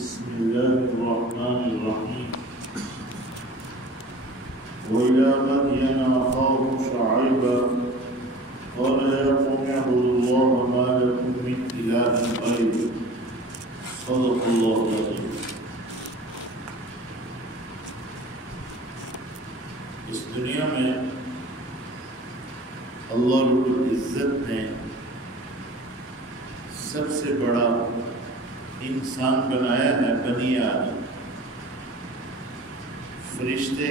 بسم الله الرحمن الرحيم وإلى مدين أخاهم شعيبا قال يا قوم اعبدوا الله ما لكم من إله غيره صدق الله العظيم۔ اس دنیا میں اللہ رب العزت نے سب سے بڑا انسان بنایا ہے بنی آدم۔ فرشتے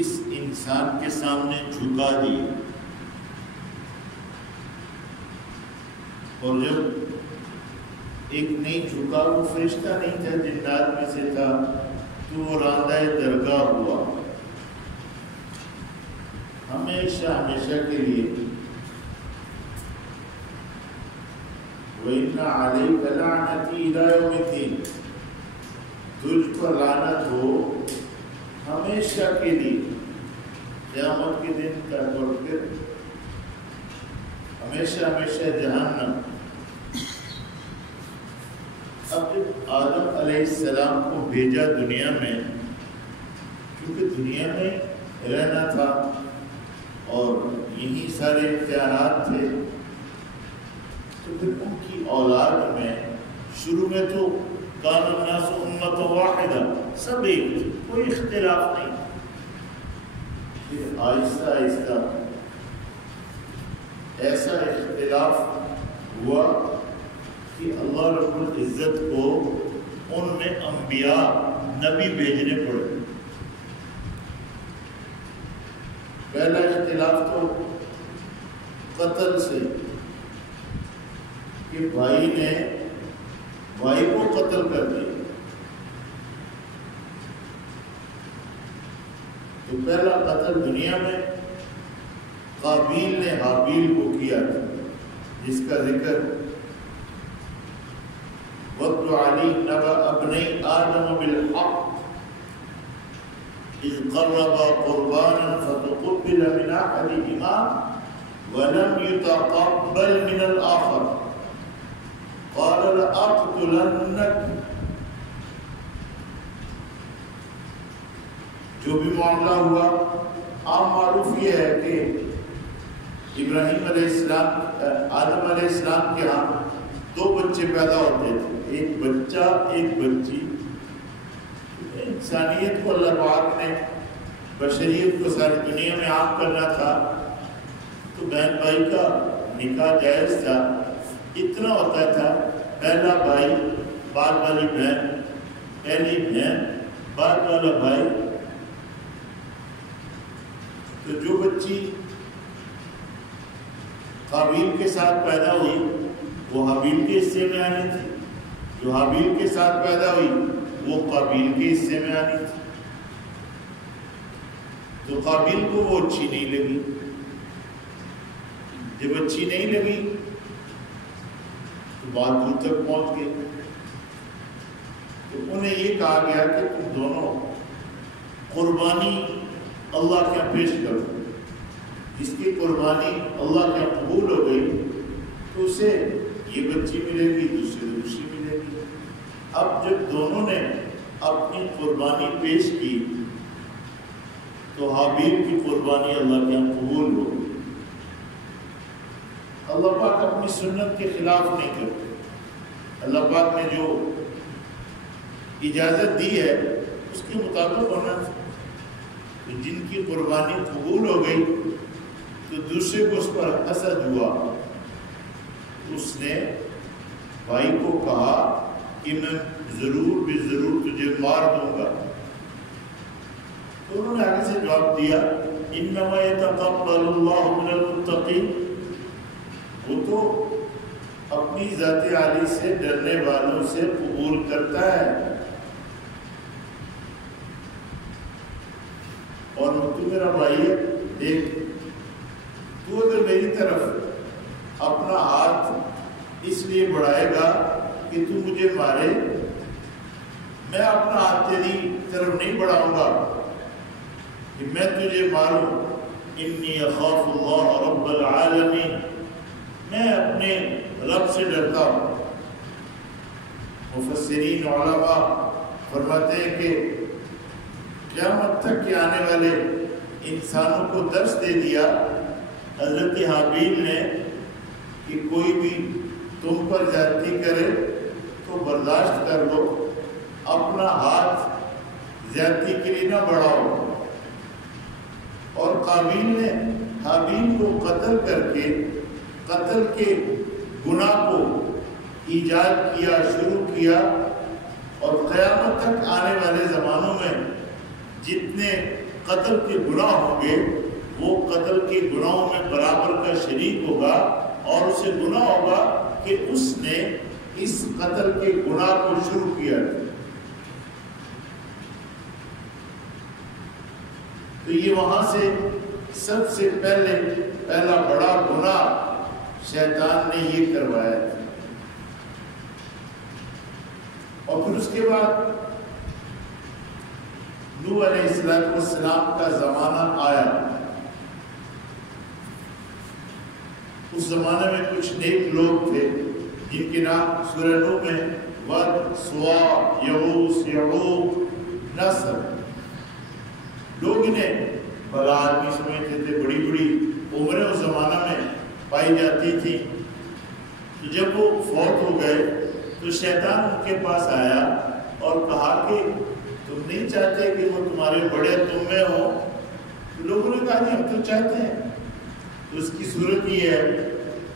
اس انسان کے سامنے جھکا دیے، اور جب ایک نہیں جھکا، وہ فرشتہ نہیں تھا، جنات میں سے تھا، تو وہ راندہ درگاہ ہوا، ہمیشہ ہمیشہ کے لیے۔ وَإِنَّ عَلَيْكَ لَعْنَتِي إِلَى يَوْمِ الدِّينِ، تجھ پر لعنت ہو ہمیشہ کے لیے، قیامت کے دن تک، اور پھر ہمیشہ ہمیشہ جہنم۔ اب جب آدم علیہ السلام کو بھیجا دنیا میں، کیونکہ دنیا میں رہنا تھا اور یہی سارے اختیارات تھے، تو پھر ان کی اولاد میں شروع میں تو کان الناس امۃ واحدہ، سب ایک تھے، کوئی اختلاف نہیں۔ پھر آہستہ آہستہ ایسا اختلاف ہوا کہ اللہ رب العزت کو ان میں انبیاء نبی بھیجنے پڑے۔ پہلا اختلاف تو قتل سے، کہ بھائی نے بھائی کو قتل کر دیا۔ تو پہلا قتل دنیا میں قابیل نے حابیل کو کیا تھا، جس کا ذکر وَاتْلُ عَلَيْهِمْ نَبَأَ ابْنَيْ آدَمَ بِالْحَقِّ إِذْ قَرَّبَا قُرْبَانًا فَتُقُبِّلَ مِنْ أَحَدِهِمَا وَلَمْ يُتَقَبَّلْ مِنَ الْآخَرِ قَالَ لَأَقْتُلَنَّكَ۔ جو بھی معاملہ ہوا، عام معروف یہ ہے کہ ابراہیم علیہ السلام، آدم علیہ السلام کے ہاں دو بچے پیدا ہوتے تھے، ایک بچہ ایک بچی۔ انسانیت کو اللہ پاک نے، بشریت کو ساری دنیا میں عام کرنا تھا، تو بہن بھائی کا نکاح جائز تھا۔ اتنا ہوتا تھا، پہلا بھائی بعد والی بہن، پہلی بہن بعد والا بھائی۔ تو جو بچی قابیل کے ساتھ پیدا ہوئی وہ حابیل کے حصے میں آنی تھی، جو حابیل کے ساتھ پیدا ہوئی وہ قابیل کے حصے میں آنی تھی۔ تو قابیل کو وہ اچھی نہیں لگی، جب اچھی نہیں لگی تو بات دور تک پہنچ گئی۔ تو انہیں یہ کہا گیا کہ تم دونوں قربانی اللہ کے یہاں پیش کرو، جس کی قربانی اللہ کے یہاں قبول ہو گئی تو اسے یہ بچی ملے گی، دوسری ملے گی۔ اب جب دونوں نے اپنی قربانی پیش کی تو حابیل کی قربانی اللہ کے یہاں قبول ہو گئی۔ اللہ پاک اپنی سنت کے خلاف نہیں کرتے۔ اللہ پاک نے جو اجازت دی ہے اس کے مطابق ہونا چاہیے۔ جن کی قربانی قبول ہو گئی تو دوسرے کو اس پر حسد ہوا، اس نے بھائی کو کہا کہ میں ضرور بھی ضرور تجھے مار دوں گا۔ تو انہوں نے آگے سے جواب دیا انما یتقبل اللہ من المتقین، وہ تو اپنی ذات عالی سے ڈرنے والوں سے قبول کرتا ہے، اور تو میرا بھائی ہے، دیکھ تو اگر میری طرف اپنا ہاتھ اس لیے بڑھائے گا کہ تو مجھے مارے، میں اپنا ہاتھ تیری طرف نہیں بڑھاؤں گا کہ میں تجھے ماروں۔ انی اخاف اللہ رب العالمین، میں اپنے رب سے ڈرتا ہوں۔ مفسرین علماء فرماتے ہیں کہ قیامت تک کے آنے والے انسانوں کو درس دے دیا حضرت حابیل نے کہ کوئی بھی تم پر زیادتی کرے تو برداشت کر لو، اپنا ہاتھ زیادتی کے لیے نہ بڑھاؤ۔ اور قابیل نے حابیل کو قتل کر کے قتل کے گناہ کو ایجاد کیا، شروع کیا، اور قیامت تک آنے والے زمانوں میں جتنے قتل کے گناہ ہوں گے وہ قتل کے گناہوں میں برابر کا شریک ہوگا، اور اسے گناہ ہوگا کہ اس نے اس قتل کے گناہ کو شروع کیا۔ تو یہ وہاں سے سب سے پہلا بڑا گناہ شیطان نے یہ کروایا تھا۔ اور پھر اس کے بعد نوح علیہ السلام کا زمانہ آیا۔ اس زمانے میں کچھ نیک لوگ تھے جن کے نام سورہ نوح میں ود، سوا، یغوث، یعوق، نصر، لوگ انہیں بڑا آدمی سمجھتے تھے، بڑی بڑی عمریں اس زمانہ میں پائی جاتی تھی۔ تو جب وہ فوت ہو گئے تو شیطان ان کے پاس آیا اور کہا کہ تم نہیں چاہتے کہ وہ تمہارے بڑے تم میں ہوں؟ تو لوگوں نے کہا کہ ہم تو چاہتے ہیں۔ تو اس کی صورت یہ ہے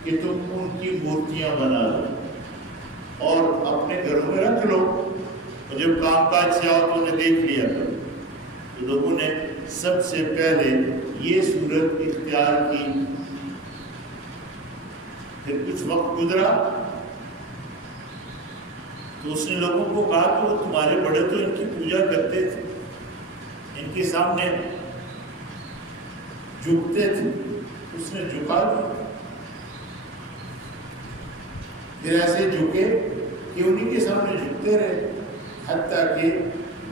کہ تم ان کی مورتیاں بنا لو اور اپنے گھروں میں رکھ لو، اور جب کام کاج سے آؤ تو انہیں دیکھ لیا کرو۔ تو لوگوں نے سب سے پہلے یہ صورت اختیار کی۔ پھر کچھ وقت گزرا تو اس نے لوگوں کو کہا کہ وہ تمہارے بڑے تو ان کی پوجا کرتے تھے، ان کے سامنے جھکتے تھے، اس نے جھکا دیا۔ پھر ایسے جھکے کہ انہی کے سامنے جھکتے رہے، حتیٰ کہ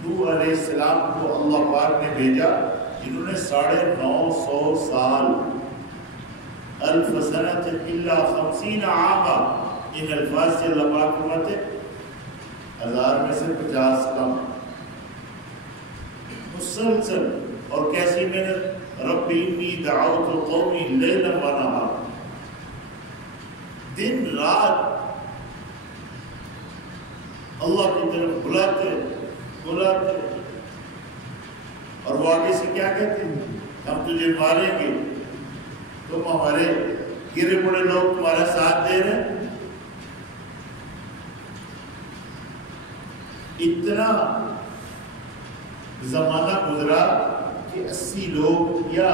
نوح علیہ السلام کو اللہ پاک نے بھیجا جنہوں نے 950 سال، الف سنۃ الا 50 عاما، ان الفاظ سے اللہ پاک فرماتے 1000 میں سے 50 کم، مسلسل اور کیسی محنت، رب انی دعوت قومی لیلا ونہارا، دن رات اللہ کی طرف بلاتے اور وہ آگے سے کیا کہتے ہیں؟ ہم تجھے ماریں گے، تم ہمارے گرے پڑے لوگ تمہارا ساتھ دے رہے ہیں۔ اتنا زمانہ گزرا کہ 80 لوگ یا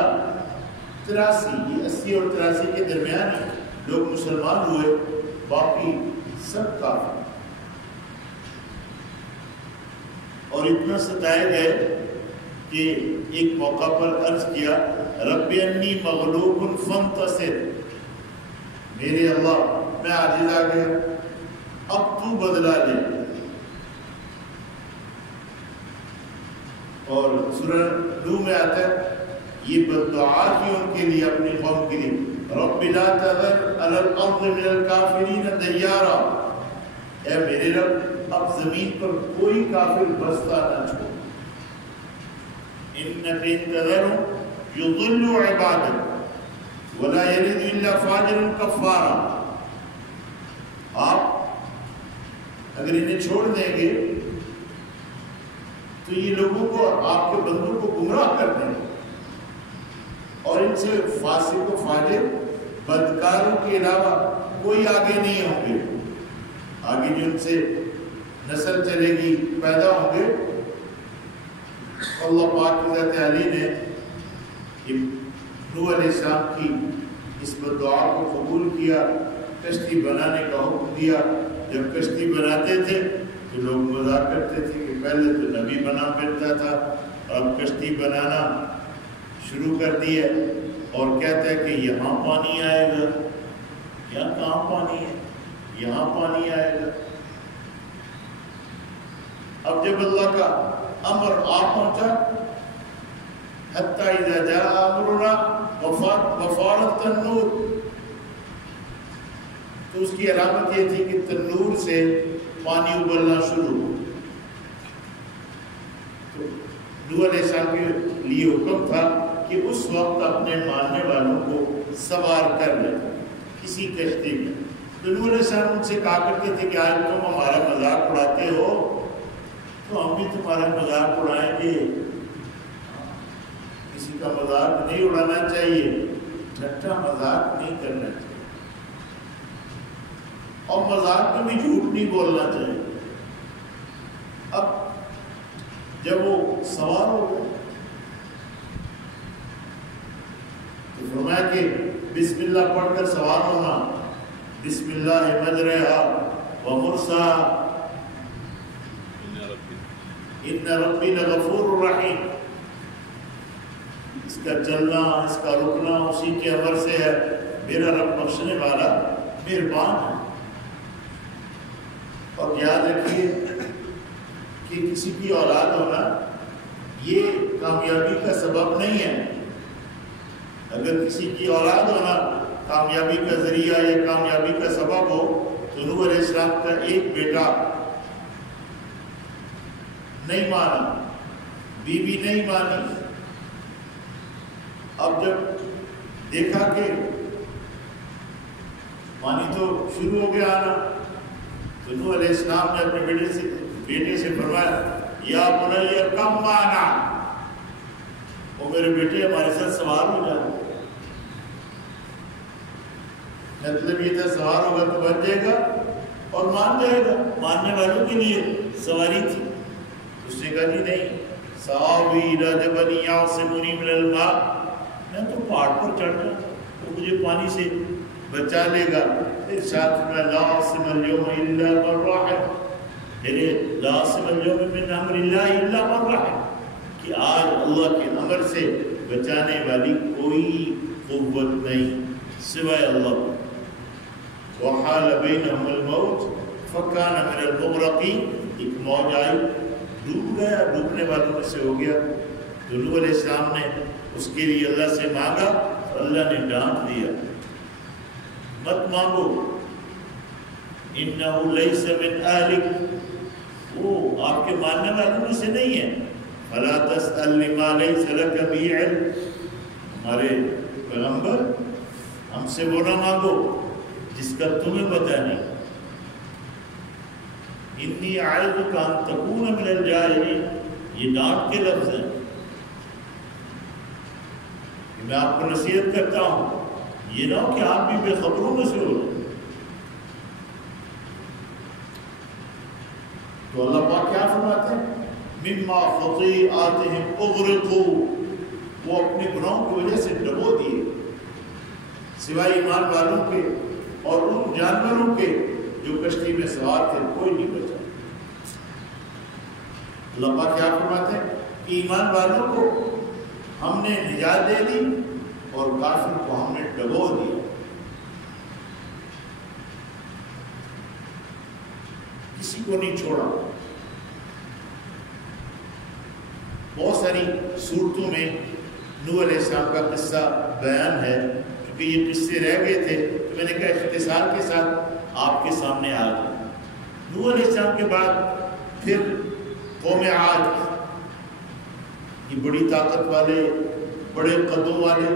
83، 80 اور 83 کے درمیان لوگ مسلمان ہوئے، باقی سب کافر۔ اور اتنا ستائے گئے کہ ایک موقع پر عرض کیا رب انی مغلوب فانتصر، میرے اللہ میں عاجز آ گیا، اب تو بدلا لے۔ اور سورہ نوح میں آتا ہے یہ بددعا کی ان کے لیے، اپنی قوم کے لیے، رب لا تذر علی الارض من الکافرین دیارا، اے میرے رب اب زمین پر کوئی کافر بستا نہ چھوڑ، انک ان تذرهم یضلوا عبادک ولا یلد الا فاجرا کفارا، آپ اگر انہیں چھوڑ دیں گے تو یہ لوگوں کو، آپ کے بندوں کو گمراہ کر دیں گے، اور ان سے فاسق و فاجر بدکاروں کے علاوہ کوئی آگے نہیں ہوں گے، آگے جو ان سے نسل چلے گی، پیدا ہوں گے۔ اللہ پاک کی ذات علی نے نوح علیہ السلام کی اس بددعا کو قبول کیا، کشتی بنانے کا حکم دیا۔ جب کشتی بناتے تھے تو لوگ مذاق کرتے تھے کہ پہلے تو نبی بنا پھرتا تھا، اب کشتی بنانا شروع کر دی ہے، اور کہتا ہے کہ یہاں پانی آئے گا، یہاں کہاں پانی ہے، یہاں پانی آئے گا۔ اب جب اللہ کا امر آ پہنچا، حتی اذا جاء امرنا وفارت النور، تو اس کی علامت یہ تھی کہ تنور سے پانی ابلنا شروع ہو. تو نوح علیہ السلام کے لیے حکم تھا کہ اس وقت اپنے ماننے والوں کو سوار کر لیں کسی کشتی میں. تو نوح علیہ السلام ان سے کہا کرتے تھے کہ آج تم ہمارا مذاق اڑاتے ہو تو ہم بھی تمہارا مذاق اڑائیں گے. کسی کا مذاق نہیں اڑانا چاہیے، ٹھٹا مذاق نہیں کرنا چاہیے، اور مذاق میں بھی جھوٹ نہیں بولنا چاہیے. اب جب وہ سوار ہو گئے تو فرمایا کہ بسم اللہ پڑھ کر سوار ہونا. بسم اللہ مجرہا ومرساہا ان ربی لغفور رحیم. اس کا چلنا، اس کا رکنا اسی کے امر سے ہے. میرا رب بخشنے والا مہربان ہے. اور یاد رکھیے کہ کسی کی اولاد ہونا یہ کامیابی کا سبب نہیں ہے. اگر کسی کی اولاد ہونا کامیابی کا ذریعہ یا کامیابی کا سبب ہو تو نوح علیہ السلام کا ایک بیٹا نہیں مانا، بیوی نہیں مانی. اب جب دیکھا کہ پانی تو شروع ہو گیا آنا تو نوح علیہ السلام نے اپنے بیٹے سے فرمایا یا بنی ارکب معنا، وہ میرے بیٹے ہمارے ساتھ سوار ہو جائے. مطلب یہ تھا سوار ہوگا تو بچ جائے گا اور مان جائے گا. ماننے والوں کے لیے سواری تھی. اس نے کہا جی نہیں، سآوی الی جبل یعصمنی من الماء، میں تو پہاڑ پر چڑھ جاؤں تو مجھے پانی سے بچا لے گا. ارشاد میں لا عاصم اليوم الا من رحم، میرے لا عاصم اليوم من امر اللہ الا من رحم، کہ آج اللہ کے امر سے بچانے والی کوئی قوت نہیں سوائے اللہ. وحال بینہم الموت فکان من المغرقین، ایک موج آئی ڈوب گیا، ڈوبنے والوں میں سے ہو گیا. تو نوح علیہ السلام نے اس کے لیے اللہ سے مانگا، اللہ نے ڈانٹ دیا مت مانگو. انہ لیس من اہلک، وہ آپ کے ماننے والوں میں سے نہیں ہے. فلا تسأل لما لیس لک بہ علم، ہمارے پیغمبر ہم سے وہ نہ مانگو جس کا تمہیں پتہ نہیں. انی اعظک ان تکون من الجاہلین، یہ ڈانٹ کے لفظ ہیں کہ میں آپ کو نصیحت کرتا ہوں یہ نہ ہو کہ آپ بھی بے خبروں میں سے ہو جائیں. تو اللہ پاک کیا فرماتے ہیں مما خطیئاتہم اغرقوا، وہ اپنے گناہوں کی وجہ سے ڈبو دیے، سوائے ایمان والوں کے اور ان جانوروں کے جو کشتی میں سوار تھے کوئی نہیں بچا. اللہ پاک کیا فرماتے ہیں کہ ایمان والوں کو ہم نے نجات دے دی اور کافر کو ہم نے ڈبو دیا. کسی کو نہیں چھوڑا. بہت ساری صورتوں میں نوح علیہ السلام کا قصہ بیان ہے. کیونکہ یہ قصے رہ گئے تھے تو میں نے کہا اختصار کے ساتھ آپ کے سامنے آ گئے. نوح علیہ السلام کے بعد پھر قوم عاد، یہ بڑی طاقت والے، بڑے قدوں والے،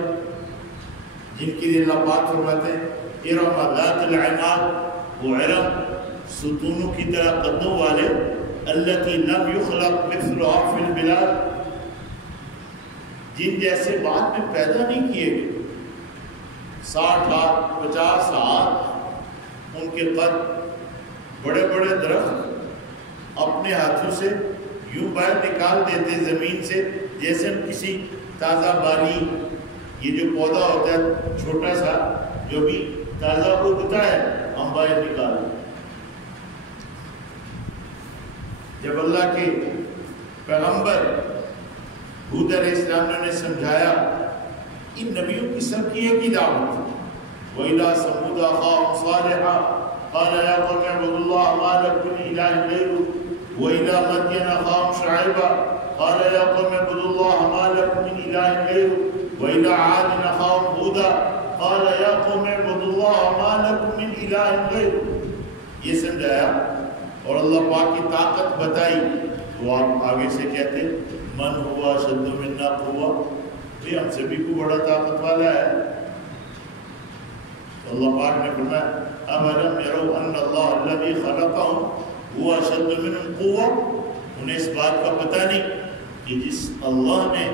جن کے لیے اللہ پاک فرماتے ہیں ارم ذات العماد، وہ ارم ستونوں کی طرح قدوں والے، التی لم یخلق مثلها فی البلاد، جن جیسے بعد میں پیدا نہیں کیے گئے. 60 ہاتھ 50 ہاتھ ان کے قد، بڑے بڑے درخت اپنے ہاتھوں سے یوں باہر نکال دیتے زمین سے جیسے ہم کسی تازہ بالی، یہ جو پودا ہوتا ہے چھوٹا سا جو بھی تازہ اگتا ہے ہم باہر نکال دیں. جب اللہ کے پیغمبر ہود علیہ السلام نے سمجھایا، ان نبیوں کی سب کی ایک ہی دعوت تھی. وَإِلَىٰ ثَمُودَ أَخَاهُمْ صَالِحًا قَالَ يَا قَوْمِ اعْبُدُوا اللَّهَ مَا لَكُم مِّنْ إِلَٰهٍ غَيْرُهُ وَإِلَىٰ مَدْيَنَ أَخَاهُمْ شُعَيْبًا قَالَ يَا قَوْمِ اعْبُدُوا اللَّهَ مَا لَكُم مِّنْ إِلَٰهٍ غَيْرُهُ وَإِلَىٰ عَادٍ أَخَاهُمْ هُودًا قَالَ يَا قَوْمِ اعْبُدُوا اللَّهَ مَا لَكُم مِّنْ الہ غیر، یہ سمجھایا اور اللہ پاک کی طاقت بتائی، تو آپ آگے سے کہتے من ہوا اشد منا قوة، یہ ہم سے بھی کوئی بڑا طاقت والا ہے۔ تو اللہ پاک نے فرمایا اَوَلَمْ يَرَوْا أَنَّ اللَّهَ الَّذِي خَلَقَهُمْ هُوَ أَشَدُّ مِنْهُمْ قُوَّةً، انہیں اس بات کا پتہ نہیں کہ جس اللہ نے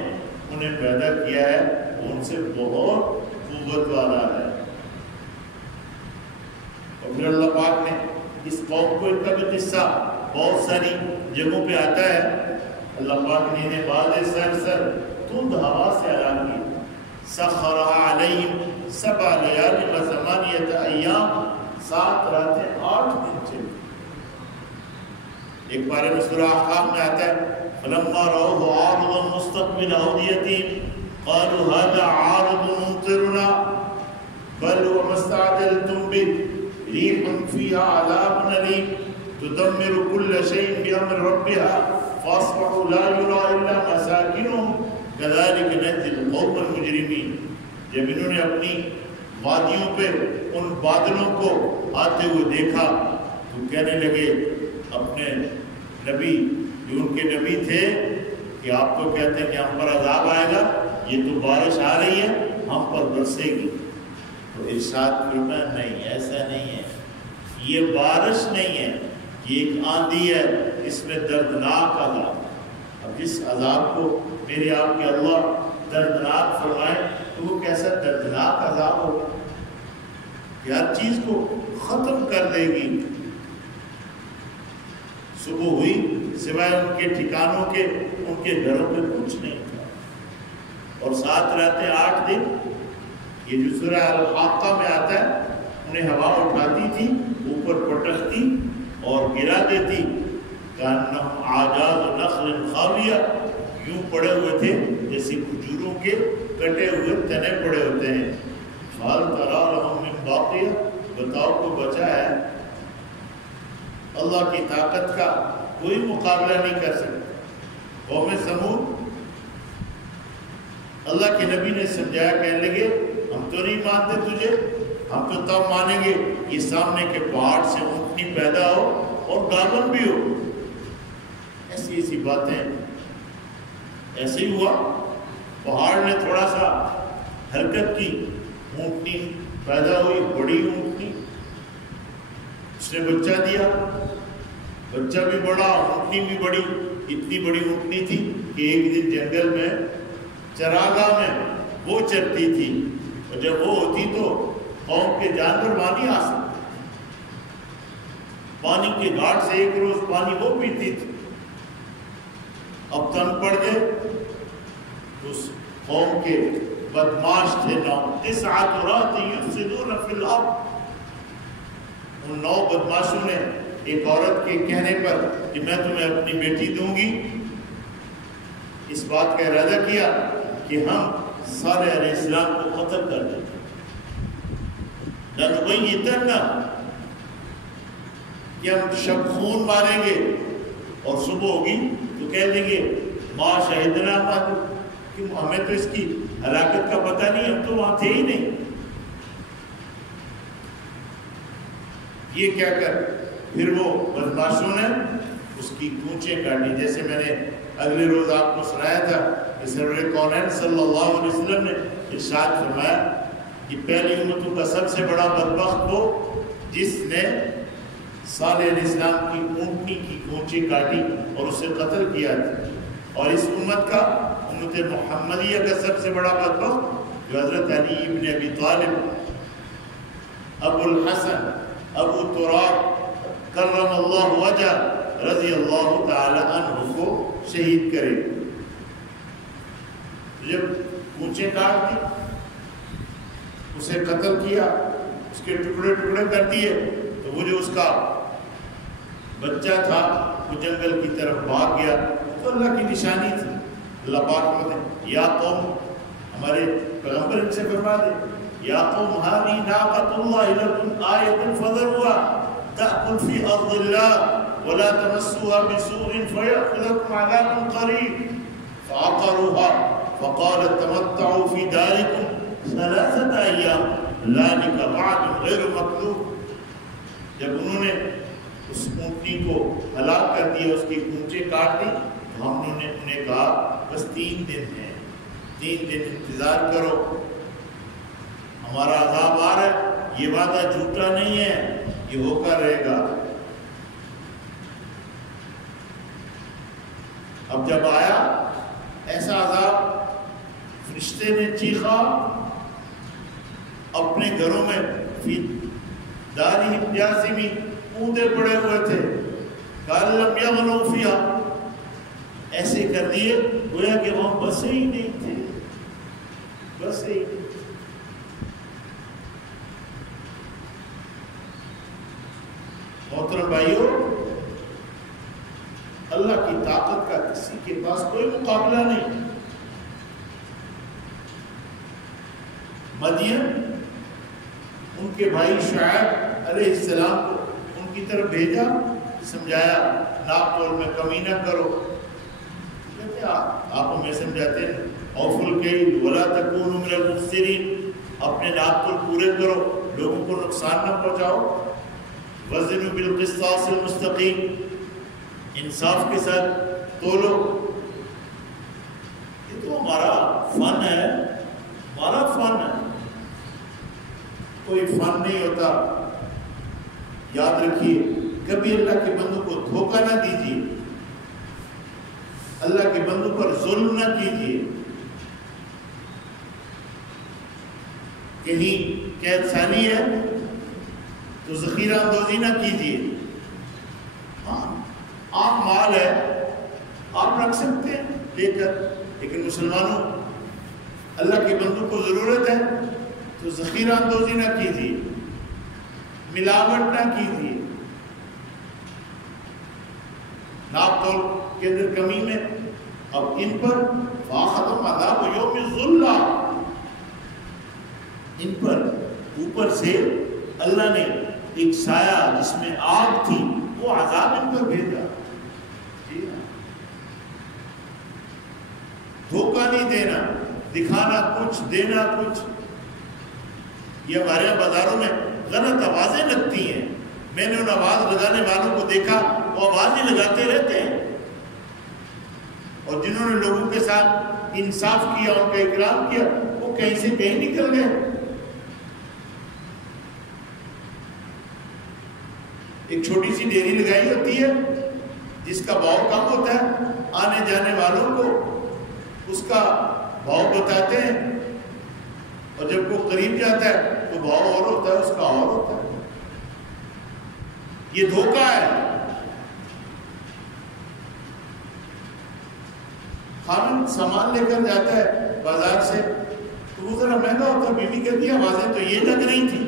انہیں پیدا کیا ہے وہ ان سے بہت قوت والا ہے۔ اور پھر اللہ پاک نے اس قوم کو ان کا بھی قصہ بہت ساری جگہوں پہ آتا ہے، اللہ پاک نے انہیں بعد سر تند ہوا سے ہلاک کیا، سخرها علیہم 7 لیال و 8 ایام، 7 راتیں 8 دن چلی۔ ایک بارے میں سورہ احقاف میں آتا ہے فلما رأوه عارضا مستقبل أوديتهم قالوا هذا عارض ممطرنا بل هو ما استعجلتم به ريح فيها عذاب أليم تدمر كل شيء بأمر ربها فأصبحوا لا يرى إلا مساكنهم كذلك نجزي القوم المجرمين۔ جب انہوں نے اپنی وادیوں پہ ان بادلوں کو آتے ہوئے دیکھا تو کہنے لگے اپنے نبی جو ان کے نبی تھے کہ آپ کو کہتے ہیں کہ ہم پر عذاب آئے گا، یہ تو بارش آ رہی ہے ہم پر برسے گی۔ تو ارشاد فرمایا نہیں، ایسا نہیں ہے، یہ بارش نہیں ہے، یہ ایک آندھی ہے، اس میں دردناک عذاب۔ اب جس عذاب کو میرے آپ کے اللہ دردناک فرمائے تو وہ کیسا دردناک عذاب ہوگا کہ ہر چیز کو ختم کر دے گی۔ صبح ہوئی سوائے ان کے ٹھکانوں کے ان کے گھروں پہ کچھ نہیں تھا، اور 7 راتیں 8 دن، یہ جو سورہ الحاقہ میں آتا ہے انہیں ہوا اٹھاتی تھی، اوپر پٹکتی اور گرا دیتی، کأنہم اعجاز نخل خاویہ، یوں پڑے ہوئے تھے جیسے کھجوروں کے کٹے ہوئے تنے پڑے ہوتے ہیں۔ فَهَلْ تَرَىٰ لَهُم مِّن بَاقِیَةٍ، بتاؤ کو بچا ہے؟ اللہ کی طاقت کا کوئی مقابلہ نہیں کر سکتا۔ قوم سمود اللہ کے نبی نے سمجھایا، کہنے لگے ہم تو نہیں مانتے تجھے، ہم تو تب مانیں گے یہ سامنے کے پہاڑ سے اونٹنی پیدا ہو اور گابن بھی ہو۔ ایسی ایسی باتیں، ایسے ہی ہوا، پہاڑ نے تھوڑا سا حرکت کی، اونٹنی پیدا ہوئی، بڑی اونٹنی، اس نے بچہ دیا، بچہ بھی بڑا، اونٹنی بھی بڑی، اتنی بڑی اونٹنی تھی کہ ایک دن جنگل میں چراگاہ میں وہ چرتی تھی، اور جب وہ ہوتی تو قوم کے جانور وہاں نہیں آ سکتے، پانی کے گھاٹ سے ایک روز پانی وہ پیتی تھی۔ اب تنگ پڑ گئے، اس قوم کے بدماش تھے 9 رات یفسدون فی الارض، ان 9 بدماشوں نے ایک عورت کے کہنے پر کہ میں تمہیں اپنی بیٹی دوں گی، اس بات کا ارادہ کیا کہ ہم صالح علیہ السلام کو قتل کر دیں گے، لَنُبَيِّتَنَّ، کہ ہم شب خون ماریں گے، اور صبح ہوگی تو کہہ دیں گے ما شہدنا ماتو، کہ ہمیں تو اس کی ہلاکت کا پتہ نہیں، ہم تو وہاں تھے ہی نہیں۔ یہ کہہ کر پھر وہ بدماشوں نے اس کی گونچیں کاٹی، جیسے میں نے اگلے روز آپ کو سنایا تھا کہ سرور کونین صلی اللہ علیہ وسلم نے ارشاد فرمایا کہ پہلی امتوں کا سب سے بڑا بدبخت وہ جس نے صالح علیہ السلام کی اونٹنی کی گونچیں کاٹی اور اسے قتل کیا تھا، اور اس امت کا، امت محمدیہ کا سب سے بڑا بدبخت جو حضرت علی ابن ابی طالب، ابو الحسن ابو تراب کرم اللہ وجہ رضی اللہ تعالی عنہ کو شہید کرے۔ جب گونچیں کاٹ دی، اسے قتل کیا، اس کے ٹکڑے ٹکڑے کر دیے، تو وہ جو اس کا بچہ تھا وہ جنگل کی طرف بھاگ گیا، تو اللہ کی نشانی تھی۔ اللہ پاک کہتے ہیں یا قوم، ہمارے پیغمبر ان سے فرما دے یا قوم ہذی ناقۃ اللہ لکم آیۃ فذروها تأکل فی ارض اللہ ولا تمسوها بسوء فیأخذکم عذاب قریب فعقروها فقال تمتعوا في داركم 3 أيام ذلك وعد غير مكذوب۔ جب انہوں نے اس اونٹنی کو ہلاک کر دیا، اس کی پونچھیں کاٹ دی، تو ہم نے انہیں کہا بس 3 دن ہیں، 3 دن انتظار کرو، ہمارا عذاب آ رہا ہے، یہ وعدہ جھوٹا نہیں ہے، یہ ہو کر رہے گا۔ اب جب آیا ایسا عذاب، فرشتے نے چیخا، اپنے گھروں میں فی دارہم جاثمین اوندا پڑے ہوئے تھے، کأن لم یغنوا فیہا، ایسے کر دیے گویا کہ وہاں بسے ہی نہیں تھے، بسے ہی نہیں۔ محترم بھائیو، اللہ کی طاقت کا کسی کے پاس کوئی مقابلہ نہیں۔ مدین ان کے بھائی شعیب علیہ السلام کو ان کی طرف بھیجا، سمجھایا ناپ تول میں کمی نہ کرو، کہتے آپ ہمیں سمجھاتے ہیں اوفوا الکیل ولا تکونوا من المخسرین، اپنے ناپ تول پورے کرو، لوگوں کو نقصان نہ پہنچاؤ، وزنوا بالقسطاس المستقیم، انصاف کے ساتھ تولو۔ یہ تو ہمارا فن ہے، ہمارا فن ہے، کوئی فن نہیں ہوتا۔ یاد رکھیے کبھی اللہ کے بندوں کو دھوکہ نہ دیجیے، اللہ کے بندوں پر ظلم نہ کیجیے، کہیں قید ثانی ہے تو ذخیرہ اندوزی نہ کیجیے۔ ہاں آپ مال ہے آپ رکھ سکتے ہیں لے کر، لیکن مسلمانوں اللہ کے بندوں کو ضرورت ہے تو ذخیرہ اندوزی نہ کیجیے، ملاوٹ نہ کیجیے، ناپ تول کے اندر کمی میں۔ اب ان پر فَأَخَذَهُمْ عَذَابُ يَوْمِ الظُّلَّةِ، ان پر اوپر سے اللہ نے ایک سایہ جس میں آگ تھی وہ عذاب ان پر بھیجا۔ جی ہاں، دھوکہ نہیں دینا، دکھانا کچھ دینا کچھ۔ یہ ہمارے یہاں بازاروں میں غلط آوازیں لگتی ہیں، میں نے ان آواز لگانے والوں کو دیکھا، وہ آوازیں لگاتے رہتے ہیں، اور جنہوں نے لوگوں کے ساتھ انصاف کیا، ان کا اکرام کیا، وہ کہیں سے کہیں نکل گئے۔ ایک چھوٹی سی ڈیری لگائی ہوتی ہے جس کا بھاؤ کم ہوتا ہے، آنے جانے والوں کو اس کا بھاؤ بتاتے ہیں، اور جب وہ قریب جاتا ہے تو بھاؤ اور ہوتا ہے، اس کا اور ہوتا ہے۔ یہ دھوکہ ہے۔ خامن سامان لے کر جاتا ہے بازار سے تو وہ ذرا مہنگا ہوتا ہے، بیوی کہتی ہے آوازیں تو یہ لگ رہی تھی،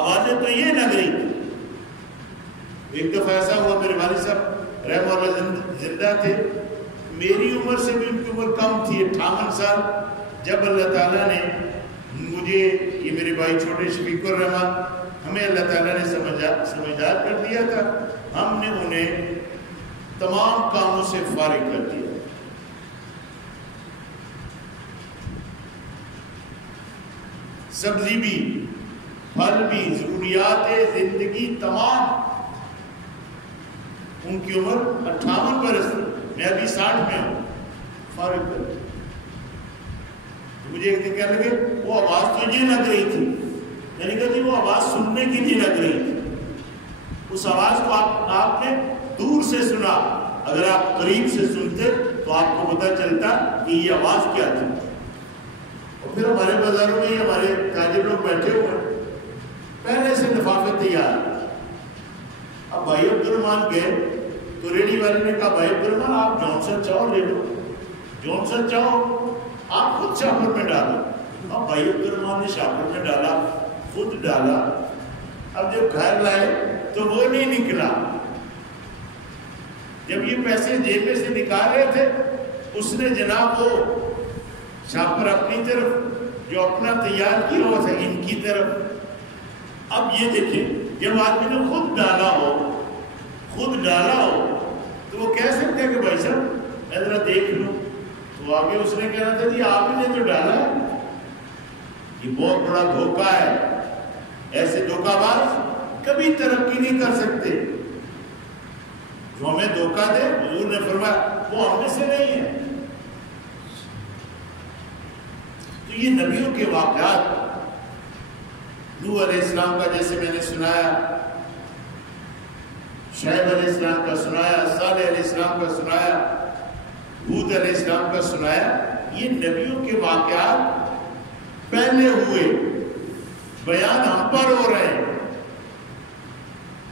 آوازیں تو یہ لگ رہی تھی۔ ایک دفعہ ایسا ہوا، میرے والد صاحب رحمہ اللہ زندہ تھے، میری عمر سے بھی ان کی عمر کم تھی، 58 سال۔ جب اللہ تعالیٰ نے مجھے، یہ میرے بھائی چھوٹے شفیق الرحمان، ہمیں اللہ تعالیٰ نے سمجھدار کر دیا تھا، ہم نے انہیں تمام کاموں سے فارغ کر دیا۔ سبزی بھی، پھل بھی، ضروریات زندگی تمام۔ ان کی عمر 58 برس، میں ابھی 60 میں ہوں، فارغ کر دیا۔ مجھے ایک دن کہنے لگے وہ آواز تو یہ لگ رہی تھی، میں نے کہا جی وہ آواز سننے کے لیے لگ رہی تھی، اس آواز کو آپ نے دور سے سنا، اگر آپ قریب سے سنتے تو آپ کو پتہ چلتا کہ یہ آواز کیا تھی۔ اور پھر ہمارے بازاروں میں ہمارے تاجر لوگ بیٹھے ہوئے، پہلے سے لفافے تیار۔ اب بھائی عبدالرحمان گئے تو ریڈی والے نے کہا بھائی عبدالرحمان آپ جانسن چاہو لے لو، جانسن چاہو آپ خود شاپر میں ڈالو۔ اب بھائی عبدالرحمان نے شاپر میں ڈالا، خود ڈالا، اب جب گھر لائے تو وہ نہیں نکلا۔ جب یہ پیسے جیب میں سے نکال رہے تھے، اس نے جناب وہ شاپر اپنی طرف جو اپنا تیار کیا ہوا تھا ان کی طرف۔ اب یہ دیکھیں جب آدمی نے خود ڈالا ہو تو وہ کہہ سکتے ہیں کہ بھائی صاحب میں ذرا دیکھ لوں، تو آگے اس نے کہنا تھا جی آپ ہی نے تو ڈالا ہے۔ یہ بہت بڑا دھوکہ ہے۔ ایسے دھوکہ باز کبھی بھی ترقی نہیں کر سکتے. جو ہمیں دھوکہ دے حضور نے فرمایا وہ ہم میں سے نہیں ہے. تو یہ نبیوں کے واقعات، نوح علیہ السلام کا جیسے میں نے سنایا، شعیب علیہ السلام کا سنایا، صالح علیہ السلام کا سنایا، ہود علیہ السلام کا سنایا، یہ نبیوں کے واقعات پہلے ہوئے، بیان ہم پر ہو رہے ہیں.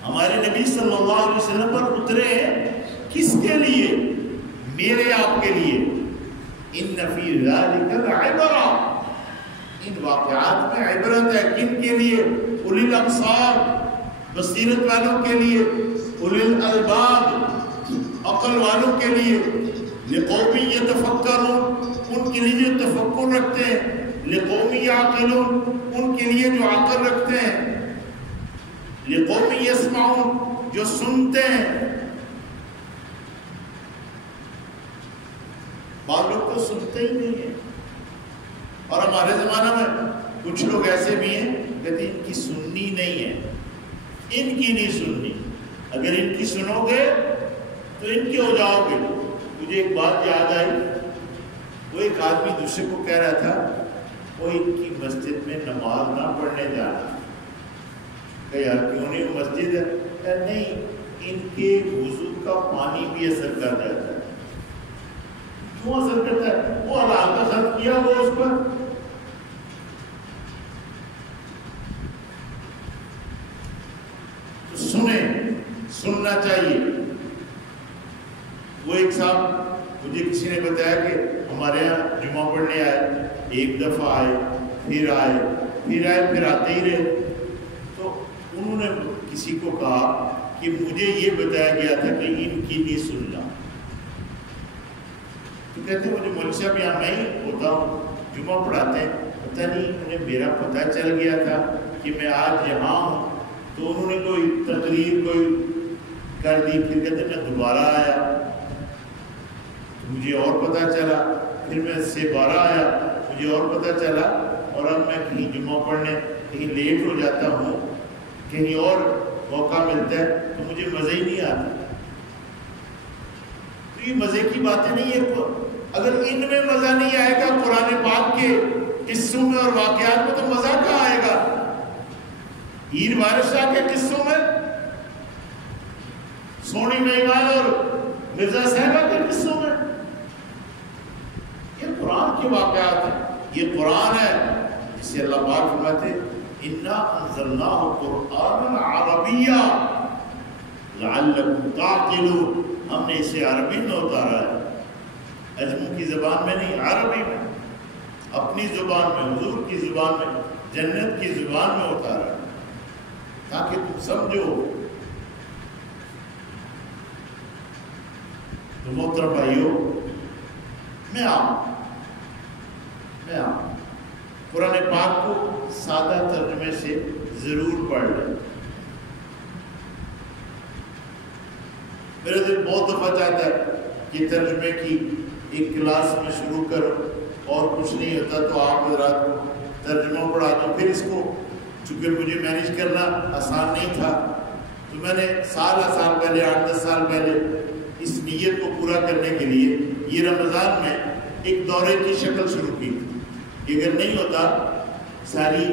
ہمارے نبی صلی اللہ علیہ وسلم پر اترے ہیں کس کے لیے؟ میرے آپ کے لیے. ان فی ذلک لعبرہ، ان واقعات میں عبرت ہے. کن کے لیے؟ اولی الابصار، بصیرت والوں کے لیے، اولی الالباب، عقل والوں کے لیے، لقوم یتفکرون، ان کے لیے جو تفکر رکھتے ہیں، لقوم یعقلون، ان کے لیے جو عقل رکھتے ہیں، لقوم یسمعون، جو سنتے ہیں. بعض لوگ تو سنتے ہی نہیں ہیں. اور ہمارے زمانہ میں کچھ لوگ ایسے بھی ہیں کہتے ہیں ان کی سننی نہیں ہے، ان کی نہیں سننی، اگر ان کی سنو گے تو ان کے ہو جاؤ گے. مجھے ایک بات یاد آئی، وہ ایک آدمی دوسرے کو کہہ رہا تھا وہ ان کی مسجد میں نماز نہ پڑھنے جانا. کہ یار کیوں نہیں، وہ مسجد ہے؟ کہ نہیں، ان کے وضو کا پانی بھی اثر کر جاتا ہے. کیوں اثر کرتا ہے؟ وہ علاقہ خط کیا وہ اس پر. تو سننا چاہیے. وہ ایک صاحب مجھے کسی نے بتایا کہ ہمارے یہاں جمعہ پڑھنے آئے، ایک دفعہ آئے، پھر آتے ہی رہے. تو انہوں نے کسی کو کہا کہ مجھے یہ بتایا گیا تھا کہ ان کی نہیں سننا. تو کہتے ہیں مجھے مولوی صاحب یہاں میں ہی ہوتا ہوں، جمعہ پڑھاتے ہیں، پتہ نہیں انہیں میرا پتہ چل گیا تھا کہ میں آج یہاں ہوں، تو انہوں نے کوئی تقریر کر دی. پھر کہتے ہیں میں دوبارہ آیا، مجھے اور پتہ چلا، پھر میں سے بارہ آیا، مجھے اور پتہ چلا، اور اب میں کہیں جمعہ پڑھنے کہیں لیٹ ہو جاتا ہوں، کہیں اور موقع ملتا ہے تو مجھے مزہ ہی نہیں آتا. تو یہ مزے کی باتیں نہیں ہے. اگر ان میں مزہ نہیں آئے گا قرآن پاک کے قصوں میں اور واقعات میں، تو مزہ کہاں آئے گا؟ ہیر وارث شاہ کے قصوں میں، سونی مہیوال اور مرزا صاحبہ کے قصوں میں، یہ قرآن کے واقعات ہیں. یہ قرآن ہے جسے اللہ پاک فرماتے ہیں اِنَّا أَنزَلْنَاهُ قُرْآنًا عَرَبِيًّا لَعَلَّكُمْ تَعْقِلُونَ. ہم نے اسے عربی میں اتارا ہے، عجموں کی زبان میں نہیں، عربی میں، اپنی زبان میں، حضور کی زبان میں، جنت کی زبان میں اتارا ہے تاکہ تم سمجھو. تو محترم بھائیو، میں قرآن پاک کو سادہ ترجمے سے ضرور پڑھ لیں. میرا دل بہت دفعہ چاہتا ہے کہ ترجمے کی ایک کلاس میں شروع کرو، اور کچھ نہیں ہوتا تو آپ حضرات کو ترجمہ پڑھا دو. پھر اس کو چونکہ مجھے مینیج کرنا آسان نہیں تھا، تو میں نے سال پہلے 8-10 سال پہلے اس نیت کو پورا کرنے کے لیے یہ رمضان میں ایک دورے کی شکل شروع کی تھی. اگر نہیں ہوتا ساری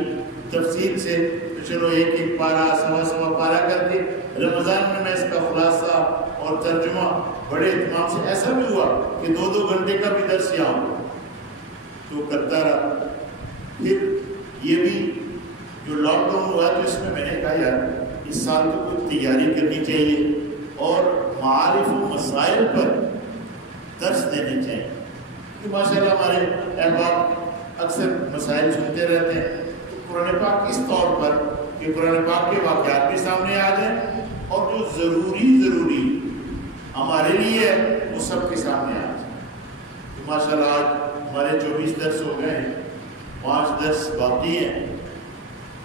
تفصیل سے تو چلو ایک پارہ سوا پارہ کر کے رمضان میں اس کا خلاصہ اور ترجمہ بڑے اہتمام سے، ایسا بھی ہوا کہ 2 گھنٹے کا بھی درس یہاں تو کرتا رہا. پھر یہ بھی جو لاک ڈاؤن ہوا تو اس میں میں نے کہا یار اس سال تو کوئی تیاری کرنی چاہیے اور معارف و مسائل پر درس دینے چاہیے. کہ ماشاءاللہ ہمارے احباب اکثر مسائل سنتے رہتے ہیں، تو قرآن پاک اس طور پر کہ قرآن پاک کے واقعات بھی سامنے آ جائیں اور جو ضروری ہمارے لیے ہے وہ سب کے سامنے آ جائیں. تو ماشاءاللہ آج ہمارے 24 درس ہو گئے ہیں، 5 درس باقی ہیں.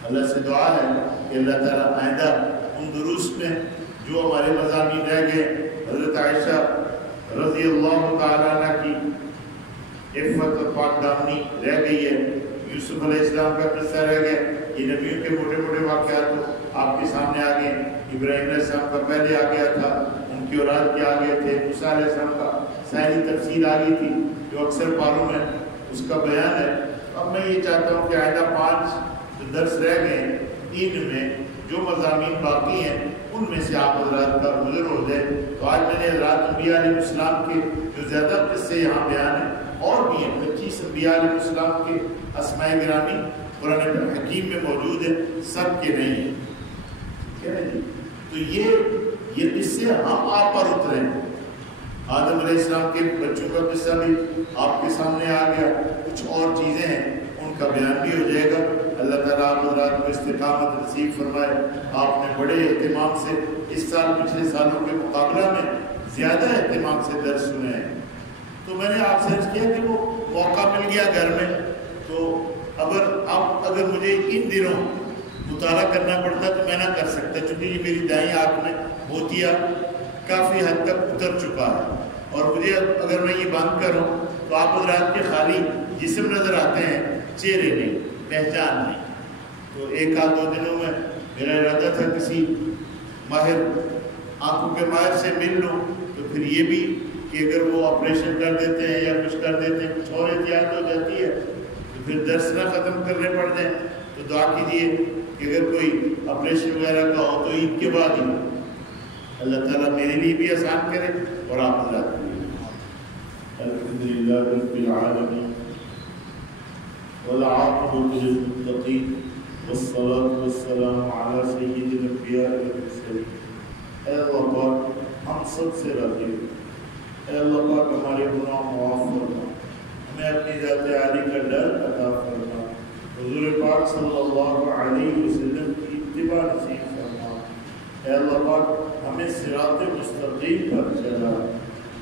اللہ سے دعا ہے کہ اللہ تعالیٰ آئندہ ان دروس میں جو ہمارے مضامین رہ گئے، حضرت عائشہ رضی اللہ تعالیٰ عنہ کی عفت اور پاک دامنی رہ گئی ہے، یوسف علیہ السلام کا قصہ رہ گیا، یہ نبیوں کے موٹے موٹے واقعات تو آپ کے سامنے آ گئے. ابراہیم علیہ السلام کا پہلے آ گیا تھا, ان کی اولاد کے آ گئے تھے. موسیٰ علیہ السلام کا ساری تفصیل آ گئی تھی جو اکثر پاروں میں اس کا بیان ہے. اب میں یہ چاہتا ہوں کہ آئندہ 5 درس رہ گئے, 3 میں جو مضامین باقی ہیں ان میں سے آپ حضرات کا گزر ہو جائے. تو آج میں نے حضرات انبیاء علیہ السلام کے جو زیادہ قصے یہاں بیان ہیں اور بھی ہیں, 25 انبیاء علیہ السلام کے اسماء گرامی قرآن حکیم میں موجود ہیں, سب کے نہیں ہیں. ٹھیک ہے نا جی. تو یہ قصے ہم آپ پر اترے ہیں. آدم علیہ السلام کے بچوں کا قصہ بھی آپ کے سامنے آ گیا, کچھ اور چیزیں ہیں ان کا بیان بھی ہو جائے گا. اللہ تعالیٰ آپ حضرات کو استقامت نصیب فرمائے. آپ نے بڑے اہتمام سے اس سال پچھلے سالوں کے مقابلہ میں زیادہ اہتمام سے درس سنے ہیں. تو میں نے آپ سے عرض کیا کہ وہ موقع مل گیا گھر میں, تو اگر مجھے ان دنوں مطالعہ کرنا پڑتا تو میں نہ کر سکتا, چونکہ یہ میری دائیں آنکھ میں موتیا کافی حد تک اتر چکا ہے. اور مجھے اگر میں یہ بند کروں تو آپ حضرات کے خالی جسم نظر آتے ہیں, چہرے نہیں, پہچان نہیں. تو 1-2 دنوں میں میرا ارادہ تھا کسی ماہر آنکھوں کے ماہر سے مل لوں, تو پھر یہ بھی کہ اگر وہ آپریشن کر دیتے ہیں یا کچھ کر دیتے ہیں, کچھ اور احتیاط ہو جاتی ہے, تو پھر درس نہ ختم کرنے پڑ جائیں. تو دعا کیجیے کہ اگر کوئی آپریشن وغیرہ کا ہو تو عید کے بعد ہی اللہ تعالیٰ میرے لیے بھی آسان کرے اور آپ حضرات کے لیے. الحمدللہ رب العالمین والعاقبۃ للمتقین والصلاۃ والسلام علی سید الانبیاء والمرسلین. اے اللہ پاک ہم سب سے راضی ہو. اے اللہ پاک ہمارے گناہ معاف فرما, ہمیں اپنی ذات عالی کا ڈر عطا فرما, حضور پاک صلی اللہ علیہ وسلم کی اتباع نصیب فرما. اے اللہ پاک ہمیں صراط مستقیم پر چلا.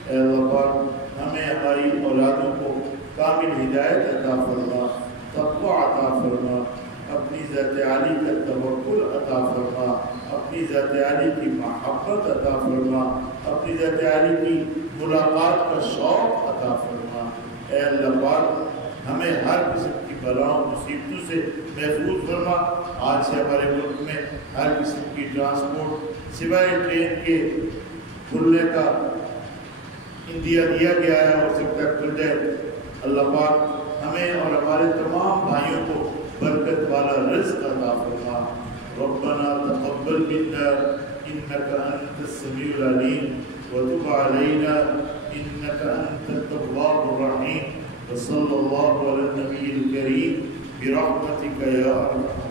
اے اللہ پاک ہمیں ہماری اولادوں کو کامل ہدایت عطا فرما, تقوی عطا فرما, اپنی ذات عالی کا توکل عطا فرما, اپنی ذات عالی کی محبت عطا فرما, اپنی ذات عالی کی ملاقات کا شوق عطا فرما. اے اللہ پاک ہمیں ہر قسم کی بلاؤں مصیبتوں سے محفوظ فرما. آج سے ہمارے ملک میں ہر قسم کی ٹرانسپورٹ سوائے ٹرین کے کھلنے کا اندیا دیا گیا ہے, اور سب تک کھل جائے. اللہ پاک ہمیں اور ہمارے تمام بھائیوں کو برکت والا رزق عطا فرما. ربنا تقبل منا انك انت السميع العليم وتب علينا انك انت التواب الرحيم. وصلى الله على النبي الكريم برحمتك يا ارحم